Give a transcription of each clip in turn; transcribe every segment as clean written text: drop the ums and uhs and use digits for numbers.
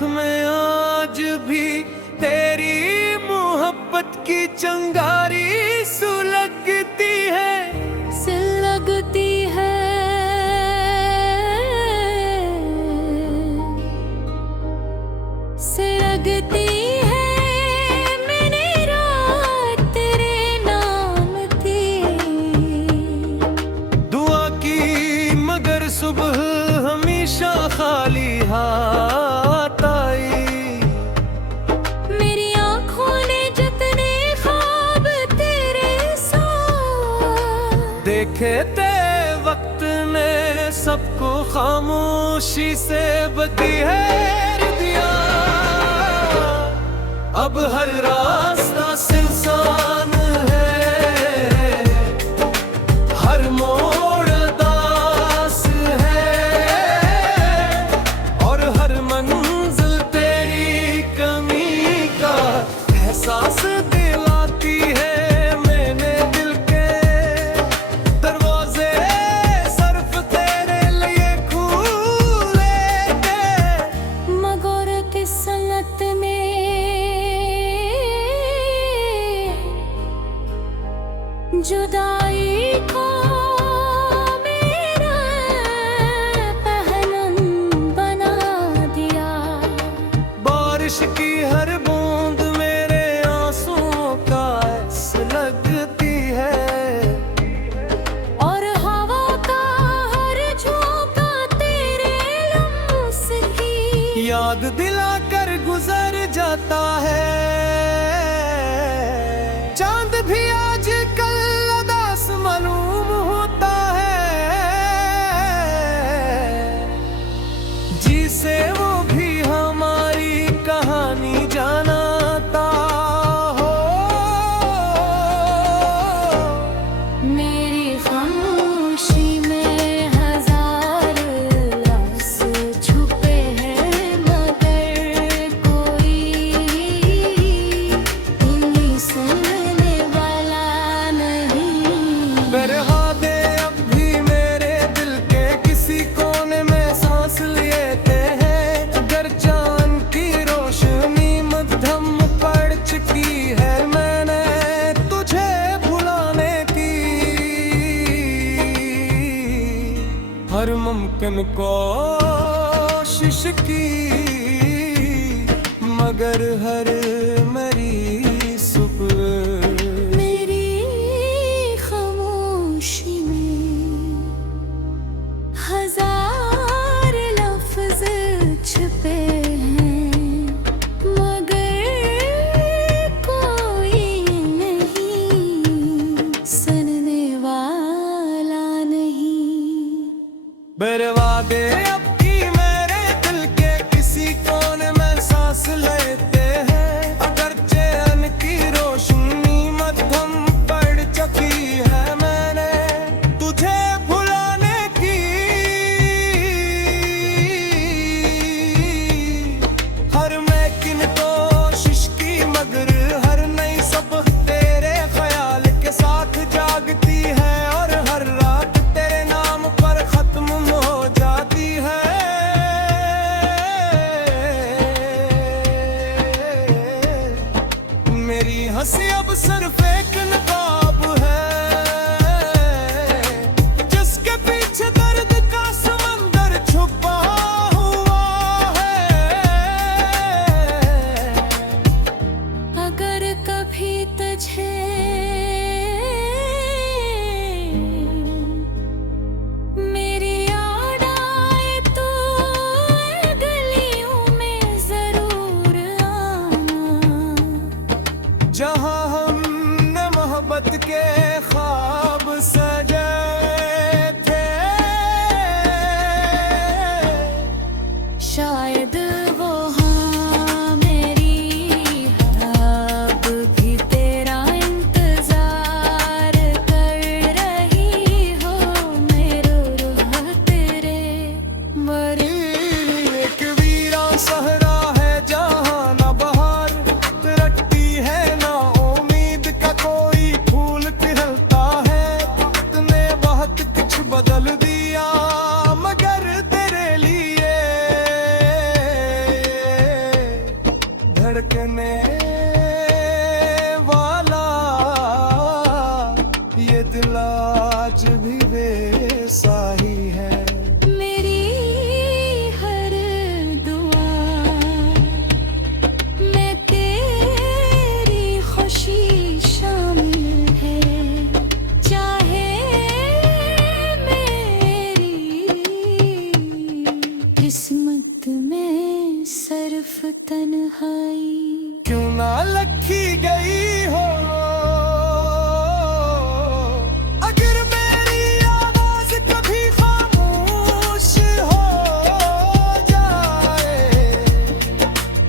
आँख में आज भी तेरी मोहब्बत की चिंगारी सुलगती है, सुलगती है। सुलगती है मैंने रात तेरे नाम की, दुआ की मगर सुबह हमेशा खाली हाथ आई। मेरी आँखों ने जितने ख्वाब तेरे साथ देखे थे वक्त ने सबको खामोशी से बदी है दिया। अब हर रास्ता सुनसान है, हर मोड़ दास है, और हर मंजिल तेरी कमी का एहसास दिलाती है। मैंने दिल के दरवाजे सिर्फ तेरे लिए खोले थे, मगर किस्मत में जुदाई को मेरा पहलू बना दिया। बारिश की हर बूंद मेरे आंसुओं का ऐस लगती है, और हवा का हर झोंका तेरे लम्स की याद दिलाकर गुजर जाता है। चांद भी आज कल उदास मालूम होता है, जिसे वो भी हमारी कहानी जानता हो। मेरी खामोशी में हजार लफ्ज़ छुपे हैं, मगर कोई इन्हीं सुनने वाला नहीं। बरहा दे अब भी मेरे दिल के किसी कोने में सांस लेते हैं, अगर चांद की रोशनी मध्यम पड़ चुकी है। मैंने तुझे भुलाने की हर मुमकिन कोशिश की, मगर हर मरी सुबह मेरी खामोशी में हजार लफ्ज़ छुपे हैं, मगर कोई नहीं सुनने वाला नहीं। बरवा दे अब की मेरे दिल के किसी कोने में सांस लेते हैं, अगर चैन की रोशनी मध्यम पड़ चुकी है। मैंने तुझे भुलाने की हर मुमकिन कोशिश की, मगर हर नई सुबह तेरे ख्याल के साथ जागती है, और हर रात तेरे नाम पर खत्म हो जाती है। मेरी हंसी अब सिर्फ एक नकाब है, जिसके पीछे दर्द का समंदर छुपा हुआ है। अगर कभी तुझे मेरी याद आए तो गलियों में जरूर आना, जहाँ हमने मोहब्बत के ख्वाब सजाए थे। शायद वो हाँ मेरी अब भी तेरा इंतजार कर रही हो, मेरी रूह तेरे मरे। एक वीरा सहरा है जहाँ न बहार रटती है, ना उम्मीद का कोई फूल खिलता है। वाला ये दिल आज भी वैसा ही है। मेरी हर दुआ में तेरी खुशी शामिल है, चाहे मेरी किस्मत में सिर्फ तन्हाई क्यों ना लखी गई हो, अगर मेरी आवाज कभी खामोश हो जाए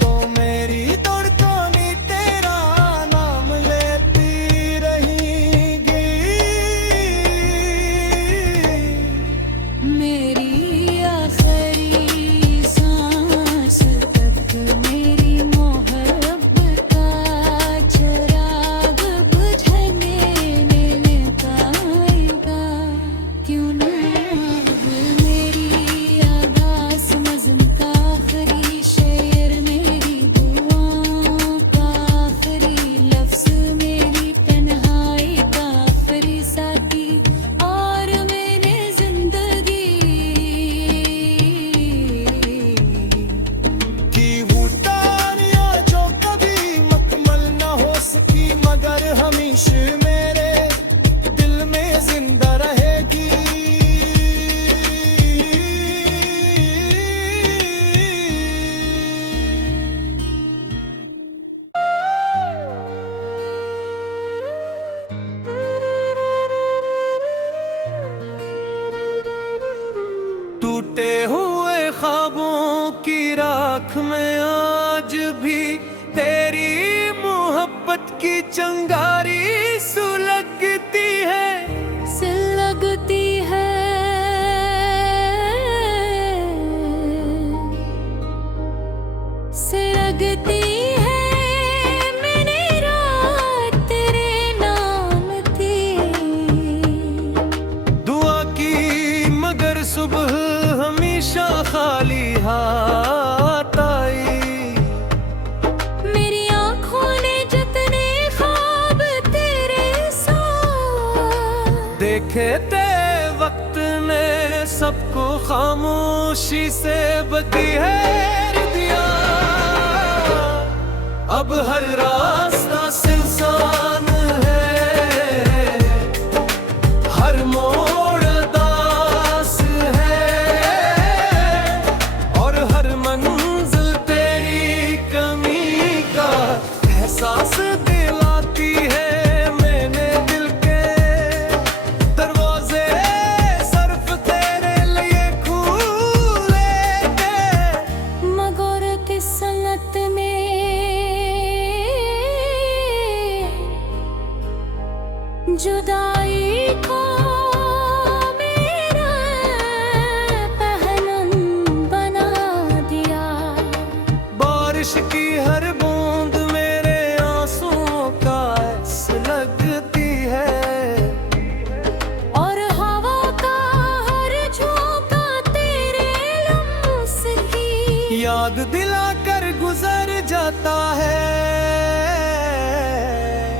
तो मेरी धड़कनें तेरा नाम लेती रहेंगी। मेरी आखिरी सांस तक मेरी मोहब्बत का चिराग बुझने में पाएगा। क्यों ना मेरी आगाज़ मज़्म का आखिरी शेर, मेरी दुआओं का आखिरी लफ्ज़, मेरी तन्हाई का आखिरी साथी और मेरी जिंदगी कि वो तारियां जो कभी मकमल न हो सकी मगर हमेशा मेरे दिल में जिंदा रहेगी। टूटे हुए ख्वाबों की राख में आज भी तेरी मोहब्बत की चिंगारी सुलगती है। लगती है, लगती है मेरी रात तेरे नाम थी। दुआ की मगर सुबह हमेशा खाली हाथ आई। मेरी आँखों ने जितने ख्वाब तेरे साथ देखे ते वक्त ने सबको खामोशी से बखेर दिया। अब हर रास्ता सुनसान है, हर मोड़ दास है और हर मंजिल तेरी कमी का एहसास दिलाती है। मैंने दिल के दरवाजे सिर्फ तेरे लिए खोले थे, मगर किस्मत में जुदाई को मेरा पहलू बना दिया। बारिश की हर बूंद मेरे आंसुओं का एहसास लगती है और हवा का हर झोंका तेरे लम्स की याद दिलाकर गुजर जाता है।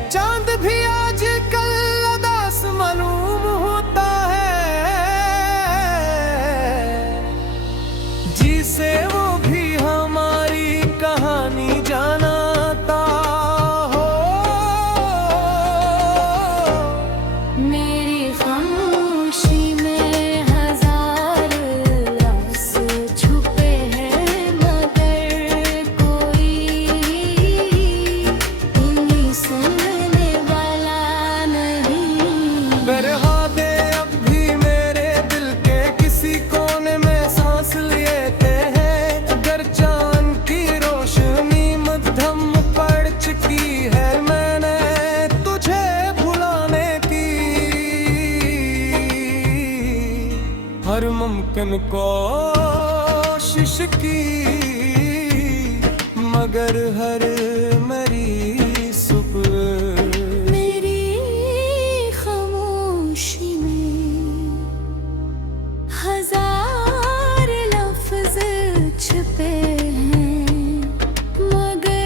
चांद भी आज कल उदास मालूम होता है, जिसे वो भी हमारी कहानी जानता हो। मेरी खामोशी में हजार लफ्ज़ छुपे हैं मगर कोई उन्हें सुनने वाला नहीं। बरहा दे अब भी मेरे दिल के किसी कोने में सांस लेते हैं, अगर चांद की रोशनी मध्यम पड़ चुकी है। मैंने तुझे भुलाने की हर मुमकिन कोशिश की मगर हर मेरी सुबह मेरी खामोशी में हजार लफ्ज़ छुपे हैं मगर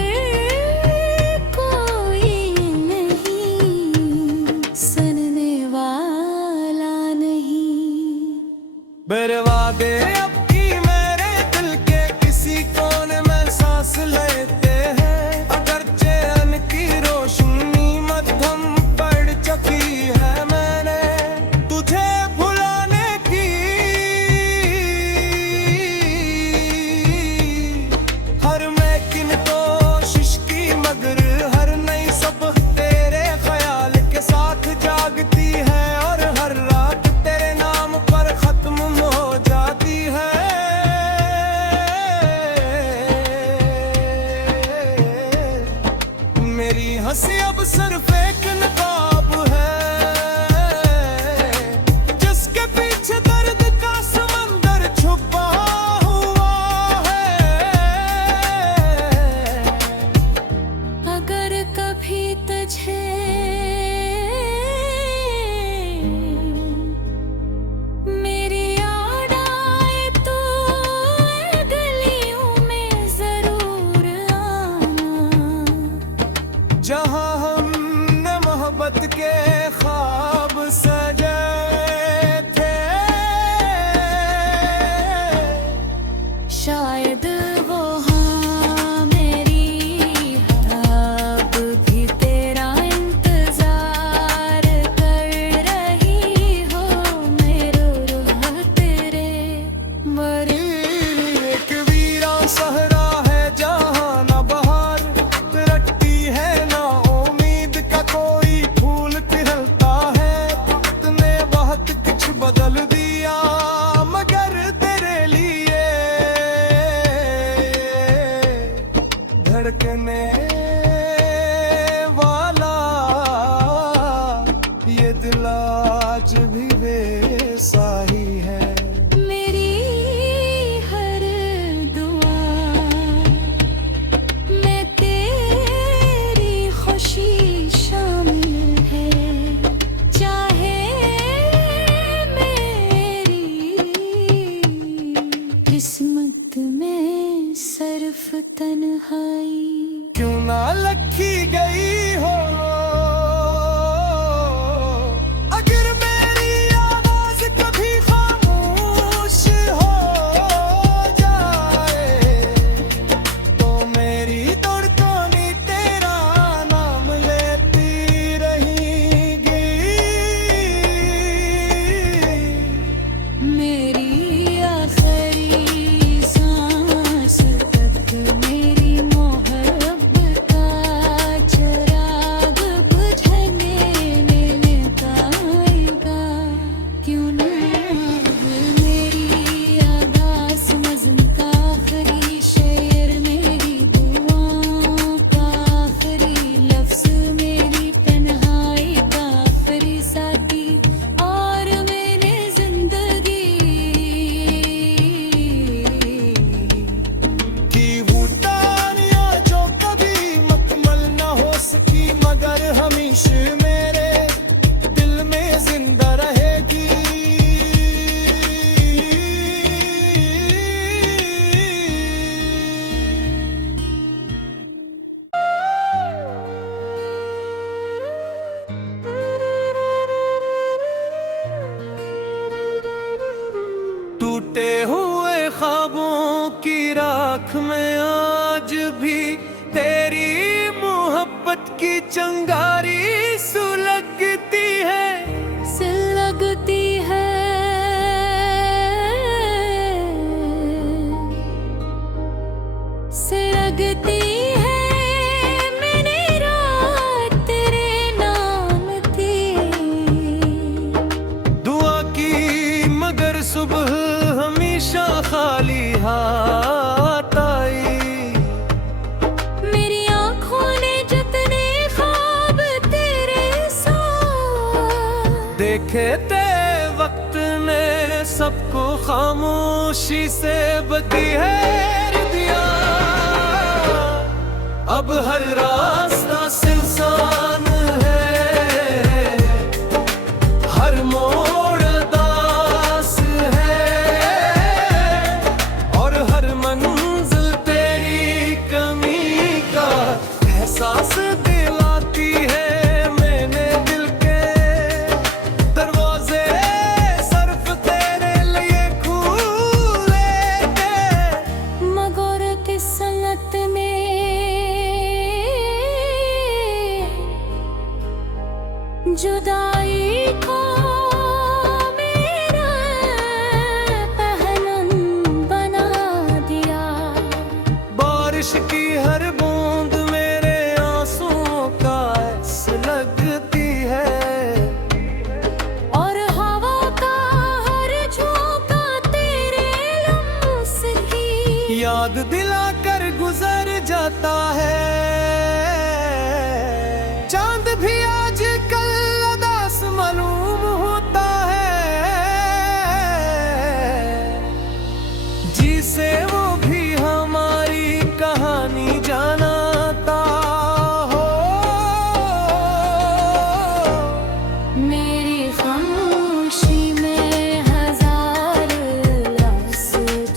हंसी अब सिर्फ एक नकाब है, जिसके पीछे दर्द का समंदर छुपा हुआ है। अगर कभी तुझे मेरी याद आए तो गलियों में जरूर आना, जहाँ हमने मोहब्बत के ख्वाब सजाए थे। शायद वो हाँ मेरी अब भी तेरा इंतजार कर रही हो, मेरे रूह तेरे मरी। एक वीरान सहरा है जहाँ न बहार रखती है, ना उम्मीद का कोई फूल खिलता है। वक्त ने बहुत कुछ बदल दिया मगर तेरे लिए धड़कने वाला ये दिल आज भी वैसा ही है। मेरी हर दुआ में तेरी खुशी शामिल है, चाहे मेरी किस्मत में सिर्फ तन्हाई क्यों ना लखी गई हो, अगर मेरी आवाज कभी खामोश हो जाए तो मेरी धड़कनें तेरा नाम लेती रहेंगी। मेरी आखिरी सांस तक मेरी मोहब्बत का चिराग बुझने में पाएगा। क्यों ना मेरी आगाज़ मज़्न का आखिरी शेर, मेरी दुआओं का आखिरी लफ्ज़, मेरी तन्हाई का आखिरी साथी और मेरी जिंदगी कि वो तारियां जो कभी मुकम्मल न हो सकी मगर हमेशा मेरे दिल में जिंदा रहेगी। टूटे हुए ख्वाबों की राख में आज भी तेरी मोहब्बत की चिंगारी सुलगती है। से लगती है, से लगती है मैंने रात तेरे नाम की दुआ की मगर सुबह हमेशा खाली हाथ आई। मेरी आँखों ने जितने ख्वाब तेरे साथ देखे ते वक्त ने सबको खामोशी से बखेर दिया। अब हर रास्ता सुनसान है, हर मोड़ दास है और हर मंजिल तेरी कमी का एहसास दिलाती है। मैंने दिल के दरवाजे सिर्फ तेरे लिए खोले थे, मगर किस्मत में जुदाई को मेरा पहलू बना दिया। बारिश की हर बूंद मेरे आंसुओं का ऐस लगती है और हवा का हर झोंका तेरे लम्स की याद दिलाकर गुजर जाता है। चांद भी आजकल उदास मालूम होता है, जिसे वो भी हमारी कहानी जानता हो। मेरी खामोशी में हजार लफ्ज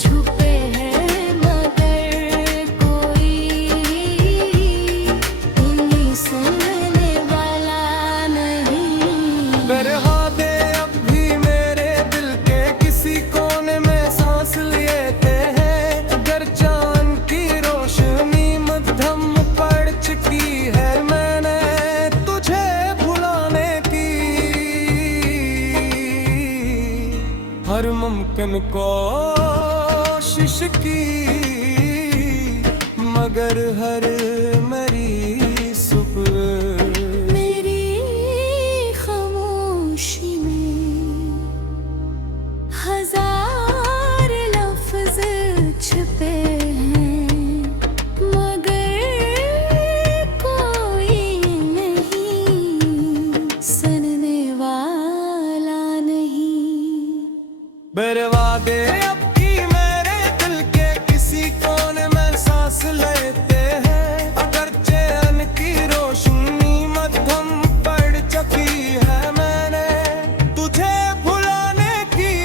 छुपे हैं, मगर कोई इन्हीं सुनने वाला नहीं। बरहा दे अब भी मेरे दिल के किसी कोने में सांस लेते हैं, अगर चांद की रोशनी मध्यम पड़ चुकी है, मैंने तुझे भुलाने की हर मुमकिन कोशिश की, मगर हर मेरी सुबह मेरी खामोशी में हजार लफ्ज छुपे हैं, मगर कोई नहीं सुनने वाला नहीं। बरवा दे अब की मेरे दिल के किसी कोने में सांस लेते हैं, अगर चैन की रोशनी मध्यम पड़ चुकी है, मैंने तुझे भुलाने की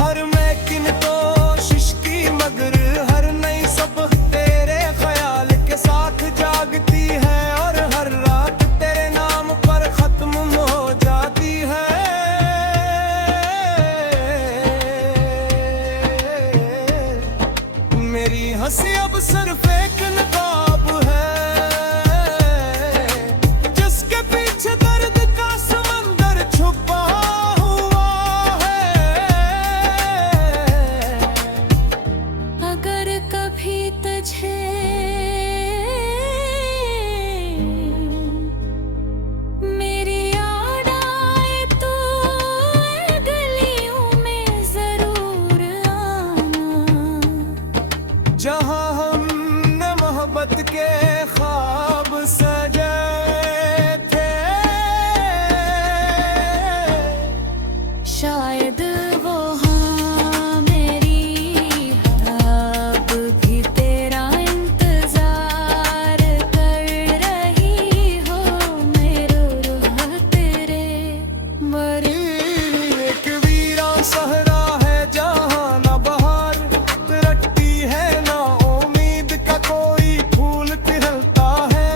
हर मुमकिन कोशिश की, मगर हर नई सुबह तेरे ख्याल के साथ जागती है, और हर रात तेरे नाम पर खत्म हो जाती है। मेरी हंसी अब सिर्फ एक नकाब है, जिसके पीछे दर्द का समंदर छुपा हुआ है। अगर कभी तुझे मेरी याद आए तो गलियों में जरूर आना, जहाँ हमने मोहब्बत के ख्वाब सजे थे, शायद वो हाँ मेरी अब भी तेरा इंतजार कर रही हो, मेरी रूह तेरे मरे। एक वीरान सहरा है जहाँ न बहार रटती है, ना उम्मीद का कोई फूल खिलता है,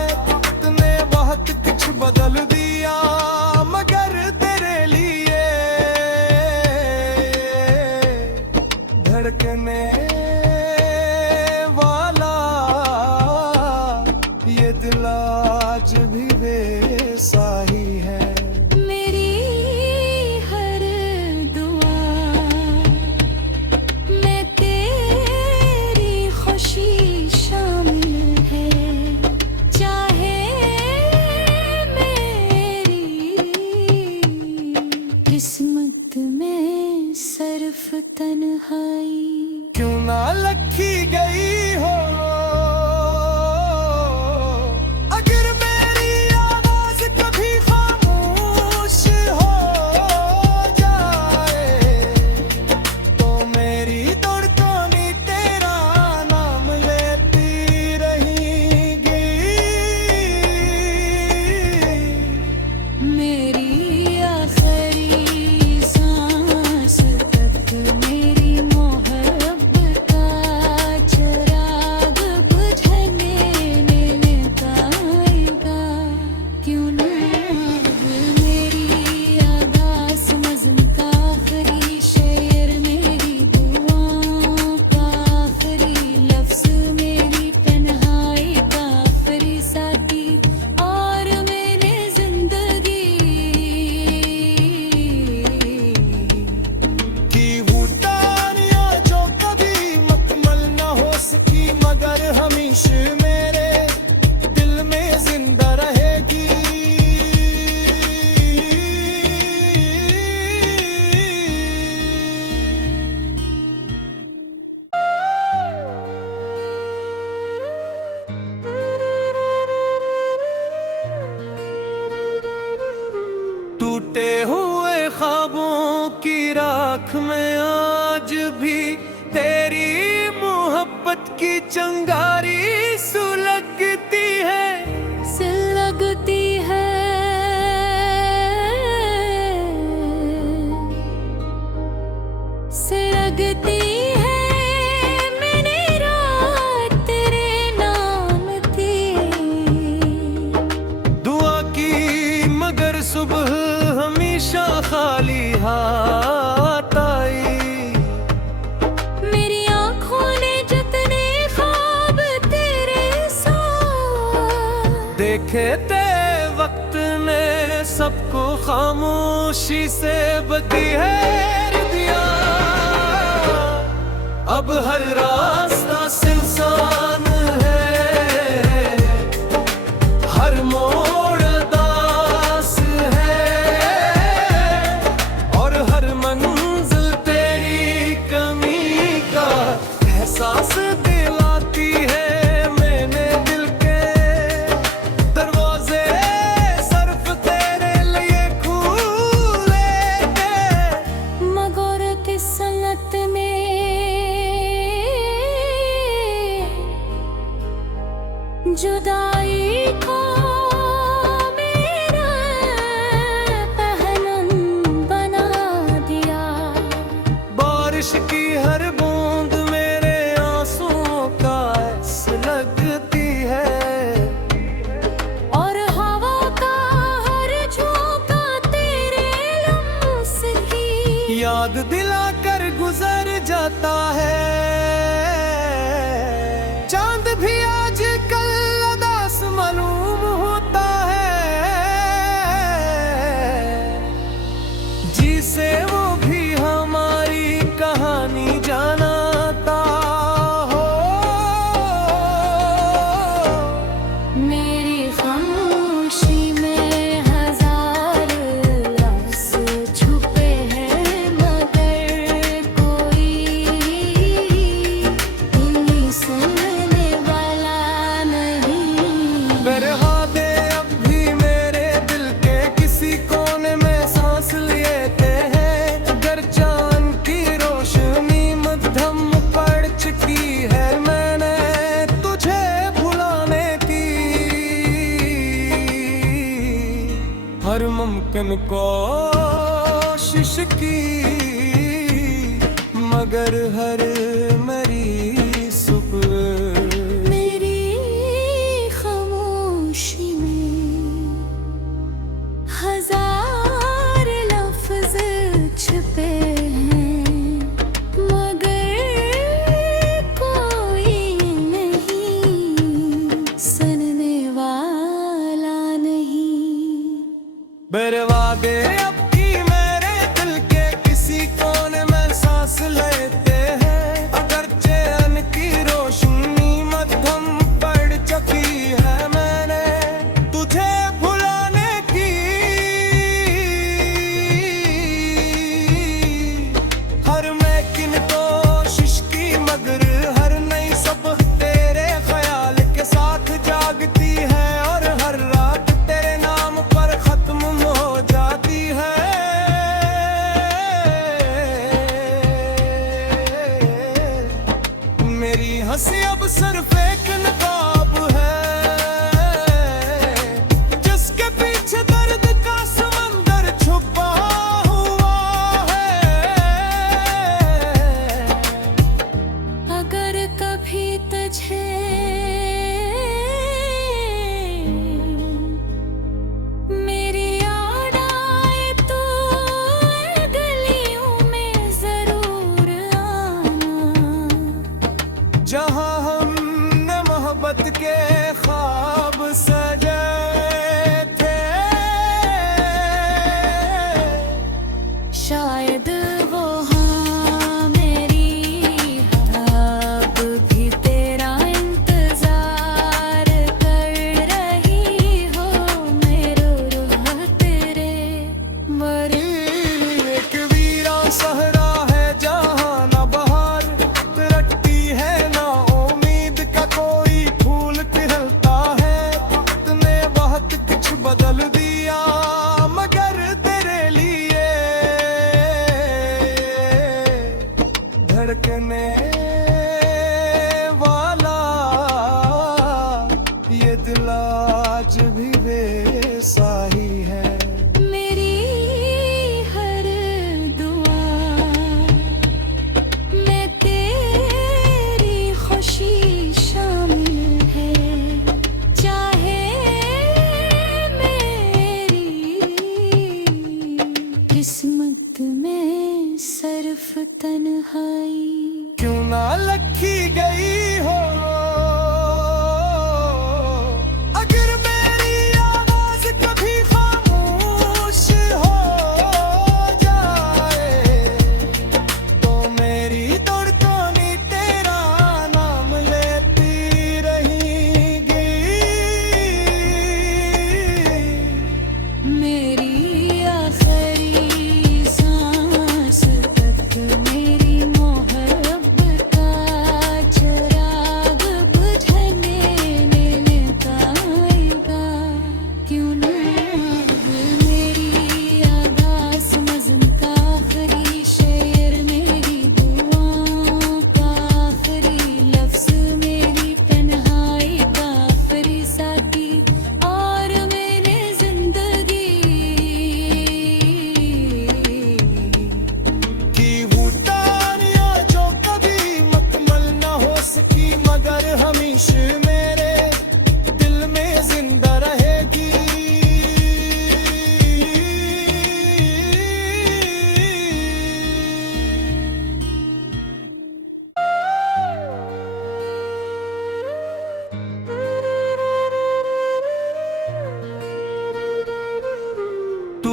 टूटे हुए ख्वाबों की राख में आज भी तेरी मोहब्बत की चिंगारी सुलगती है, लगती है। लगती है मैंने रात तेरे नाम थी, दुआ की मगर सुबह हमेशा खाली हाथ आई। मेरी आँखों ने जितने ख्वाब तेरे साथ देखे ते वक्त ने सबको खामोशी से बदी है दिया। अब हर रास्ता सुनसान है, हर मोड़ दास है, और हर मंजिल तेरी कमी का एहसास दिलाती है। मैंने दिल के दरवाजे सिर्फ तेरे लिए खोले थे, मगर किस्मत में जुदाई को मेरा पहलू बना दिया। बारिश की हर बूंद मेरे आंसुओं का ऐसा लगती है, और हवा का हर झोंका तेरे लम्स की याद दिलाकर गुजर जाता है। चांद भी आज कल उदास मालूम होता है, जिसे वो भी हमारी कहानी जानता हो। मेरी खामोशी में हजार लफ्ज़ छुपे हैं, मगर कोई इन्हीं सुनने वाला नहीं। बरहा दे अब भी मेरे दिल के किसी कोने में सांस लेते हैं, अगर चांद की रोशनी मध्यम पड़ चुकी है। मैंने तुझे भुलाने की हर मुमकिन कोशिश की, मगर हर मरी सुबह मेरी खामोशी में हजार लफ्ज़ छुपे हैं, मगर कोई नहीं सुनने वाला नहीं। बर्बादे अब की मेरे दिल के किसी कोने में सांस लेते हैं, अगर चैन की रोशनी मध्यम पड़ चुकी है। मैंने तुझे भुलाने की हर मुमकिन कोशिश की, मगर हर नई सुबह तेरे ख्याल के साथ जागती है, और हर रात तेरे नाम पर खत्म हो जाती है। मेरी हंसी अब सिर्फ एक नकाब है, जिसके पीछे दर्द का समंदर छुपा हुआ है। अगर कभी तुझे मेरी याद आए तो गलियों में जरूर आना, जहाँ हमने मोहब्बत के ख्वाब सजे थे। शायद वो हाँ मेरी अब भी तेरा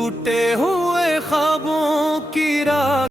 टूटे हुए ख्वाबों की राख